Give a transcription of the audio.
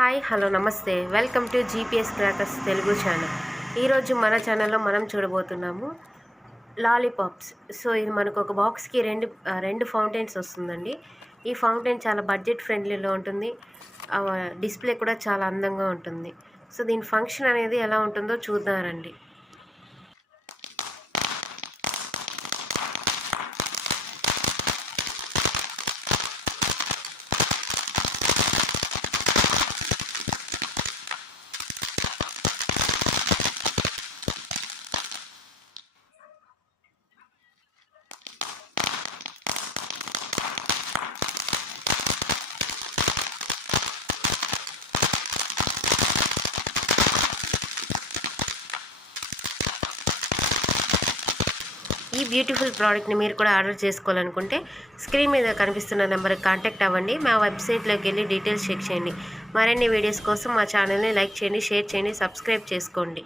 Hi hello నమస్తే welcome to GPS crackers Telugu channel. ఈరోజు మన ఛానల్లో మనం చూడబోతున్నాము లాలీపాప్స్. సో ఇది మనకు ఒక బాక్స్కి రెండు ఫౌంటైన్స్ వస్తుందండి. ఈ ఫౌంటైన్ చాలా బడ్జెట్ ఫ్రెండ్లీలో ఉంటుంది. డిస్ప్లే కూడా చాలా అందంగా ఉంటుంది. సో దీని ఫంక్షన్ అనేది ఎలా ఉంటుందో చూద్దాం రండి. ఈ బ్యూటిఫుల్ ప్రోడక్ట్ని మీరు కూడా ఆర్డర్ చేసుకోవాలనుకుంటే స్క్రీన్ మీద కనిపిస్తున్న నెంబర్కి కాంటాక్ట్ అవ్వండి. మా వెబ్సైట్లోకి వెళ్ళి డీటెయిల్స్ చెక్ చేయండి. మరిన్ని వీడియోస్ కోసం మా ఛానల్ని లైక్ చేయండి, షేర్ చేయండి, సబ్స్క్రైబ్ చేసుకోండి.